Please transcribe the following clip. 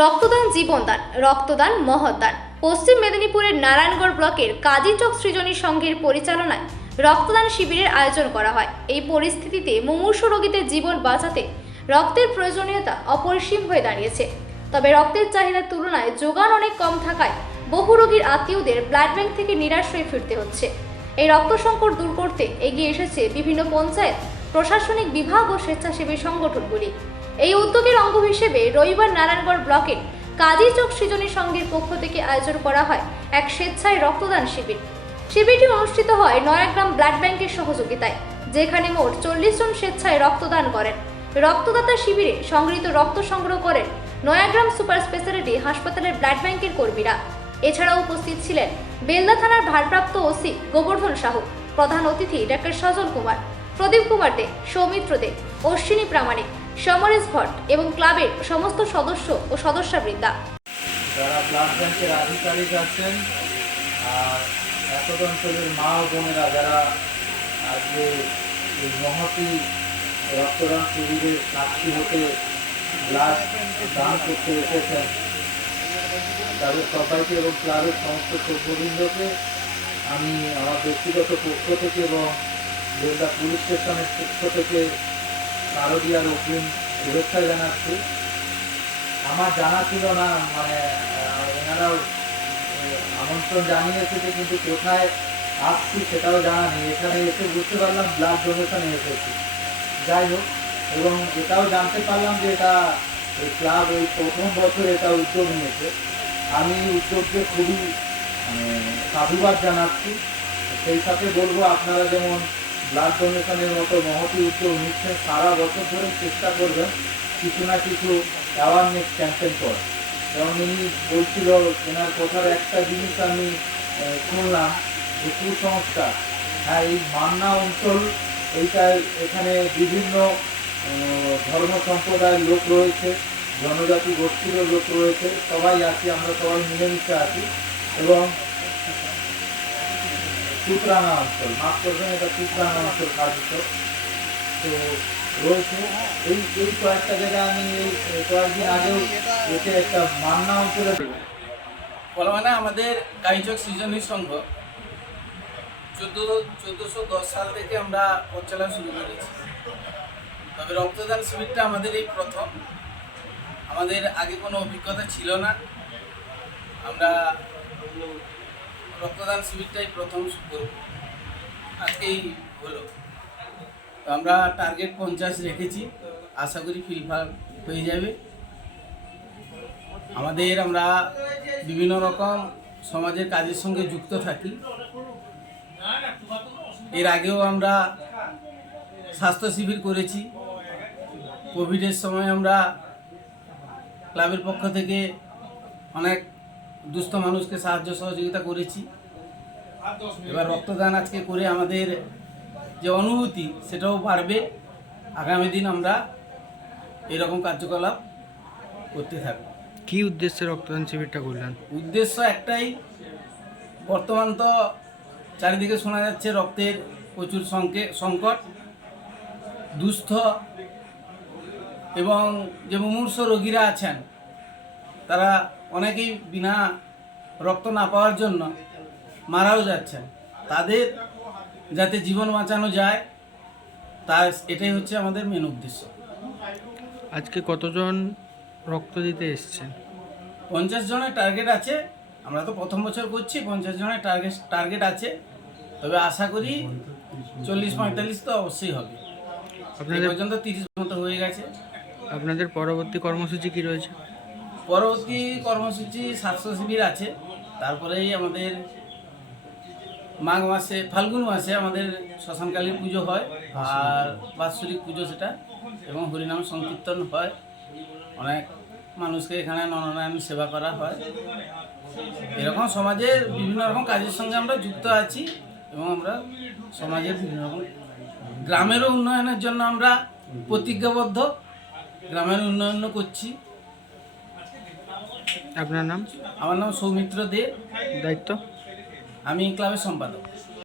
রক্তদান জীবনদান, রক্তদান মহৎদান। পশ্চিম মেদিনীপুরের নারায়ণগড় ব্লকের কাজীচক সৃজনী সংঘের পরিচালনায় রক্তদান শিবিরের আয়োজন করা হয়। এই পরিস্থিতিতে মুমূর্ষু রোগীদের জীবন বাঁচাতে রক্তের প্রয়োজনীয়তা অপরিসীম হয়ে দাঁড়িয়েছে। তবে রক্তের চাহিদার তুলনায় যোগান অনেক কম থাকায় বহু রোগীর আত্মীয়দের ব্লাড ব্যাংক থেকে নিরাশ হয়ে ফিরতে হচ্ছে। এই রক্ত সংকট দূর করতে এগিয়ে এসেছে বিভিন্ন পঞ্চায়েত প্রশাসনিক বিভাগ ও স্বেচ্ছাসেবী সংগঠনগুলি। এই উদ্যোগের অঙ্গ হিসেবে রবিবার নারায়ণগড় ব্লকের কাজী চক সৃজনী সংঘের পক্ষ থেকে আয়োজন করা হয় এক স্বেচ্ছায় রক্তদান শিবির। শিবিরটি অনুষ্ঠিত হয় নয়াগ্রাম ব্লাড ব্যাংকের সহযোগিতায়, যেখানে মোট চল্লিশ জন স্বেচ্ছায় রক্তদান করেন। রক্তদাতা শিবিরে সংগৃহীত রক্ত সংগ্রহ করেন নয়াগ্রাম সুপার স্পেশালিটি হাসপাতালের ব্লাড ব্যাংকের কর্মীরা। এছাড়াও উপস্থিত ছিলেন বেলদা থানার ভারপ্রাপ্ত ওসি গোবর্ধন সাহু, প্রধান অতিথি ডাক্তার সজল কুমার প্রদীপ কুমার দে, সৌমিত্র দে, অশ্বিনী প্রামাণিক, সমরেশ ভট্ট এবং ক্লাবের সমস্ত সদস্য ও সদস্যবৃন্দা। যারা ব্লাড ব্যাংকের আধিকারিক আছেন, আর এতদ অঞ্চলের মা ও বোনেরা যারা আজকে এই মহতি রক্তদান শিবিরের সাক্ষী হতে ব্লাড দান করতে এসেছেন, তাদের সবাইকে এবং ক্লাবের সমস্ত সভ্যবৃন্দকে আমি আমার ব্যক্তিগত পক্ষ থেকে এবং বেলদা পুলিশ স্টেশনের পক্ষ থেকে শারদীয়ার অগ্রিম শুভেচ্ছা জানাচ্ছি। আমার জানা ছিল না মানে এনারাও আমন্ত্রণ জানিয়েছে যে কিন্তু কোথায় আসছি সেটাও জানা নেই। এখানে এসে বুঝতে পারলাম ব্লাড ডোনেশনে এসেছি। যাই হোক এবং এটাও জানতে পারলাম যে এটা এই ক্লাব এই প্রথম বছর এটা উদ্যোগ নিয়েছে। আমি এই উদ্যোগকে খুবই মানে, সাধুবাদ জানাচ্ছি। সেই সাথে বলব আপনারা যেমন ব্লাড ডোনেশনের মতো মহতি উদ্যোগ নিচ্ছেন সারা বছর ধরে চেষ্টা করবেন কিছু না কিছু অ্যাওয়ারনেস ক্যাম্পেন করা এবং ইনি বলছিল এনার কথার একটা জিনিস আমি শুনলাম যে কুসংস্কার। হ্যাঁ এই মান্না অঞ্চল এইটা এখানে বিভিন্ন ধর্ম সম্প্রদায়ের লোক রয়েছে, জনজাতি গোষ্ঠীরও লোক রয়েছে। সবাই আছি, আমরা সবাই মিলেমিশে আছি এবং সুতরাঙা অঞ্চল, মাফ করবেন, এটা সুতরাঙা অঞ্চল কাজিত তো রয়েছে, এই এই কয়েকটা জায়গায় আমি এই কয়েকদিন আগেও এতে একটা মান্না অঞ্চলে বলা আমাদের কাইচক সৃজনী সংঘ, চোদ্দ, চোদ্দোশো দশ সাল থেকে আমরা পরিচালনা শুরু করেছি। তবে রক্তদান শিবিরটা আমাদের এই প্রথম। আমাদের আগে কোনো অভিজ্ঞতা ছিল না। আমরা রক্তদান শিবিরটাই প্রথম করব আজকেই হলো। আমরা টার্গেট পঞ্চাশ রেখেছি। আশা করি ফিলফাল হয়ে যাবে। আমাদের আমরা বিভিন্ন রকম সমাজের কাজের সঙ্গে যুক্ত থাকি। এর আগেও আমরা স্বাস্থ্য শিবির করেছি। কোভিডের সময় আমরা ক্লাবের পক্ষ থেকে অনেক দুস্থ মানুষকে সাহায্য সহযোগিতা করেছি। এবার রক্তদান আজকে করে আমাদের যে অনুভূতি সেটাও বাড়বে। আগামী দিন আমরা এরকম কার্যকলাপ করতে থাকব। কি উদ্দেশ্যে রক্তদান শিবিরটা করলেন? উদ্দেশ্য একটাই বর্তমান তো চারিদিকে শোনা যাচ্ছে রক্তের প্রচুর সংকে সংকট। দুস্থ এবং যে মুমূর্ষ রোগীরা আছেন তারা অনেকেই বিনা রক্ত না পাওয়ার জন্য মারাও যাচ্ছেন তাদের যাতে জীবন বাঁচানো যায় তা এটাই হচ্ছে আমাদের মেন উদ্দেশ্য। আজকে কতজন রক্ত দিতে এসছেন? পঞ্চাশ জনের টার্গেট আছে আমরা তো প্রথম বছর করছি পঞ্চাশ জনের টার্গেট টার্গেট আছে। তবে আশা করি চল্লিশ পঁয়তাল্লিশ তো অবশ্যই হবে। আপনাদের পর্যন্ত তিরিশ মতো হয়ে গেছে। আপনাদের পরবর্তী কর্মসূচি কি রয়েছে? পরবর্তী কর্মসূচি স্বাস্থ্য শিবির আছে। তারপরেই আমাদের মাঘ মাসে, ফাল্গুন মাসে আমাদের শ্মশানকালীর পুজো হয় আর বাৎসরিক পুজো সেটা এবং হরিনাম সংকীর্তন হয়। অনেক মানুষকে এখানে নরনারায়ণ সেবা করা হয়। এরকম সমাজের বিভিন্ন রকম কাজের সঙ্গে আমরা যুক্ত আছি এবং আমরা সমাজের বিভিন্ন রকম গ্রামেরও উন্নয়নের জন্য আমরা প্রতিজ্ঞাবদ্ধ, গ্রামের উন্নয়ন করছি। আপনার নাম? আমার নাম সৌমিত্র দে। দায়িত্ব? আমি ক্লাবের সম্পাদক।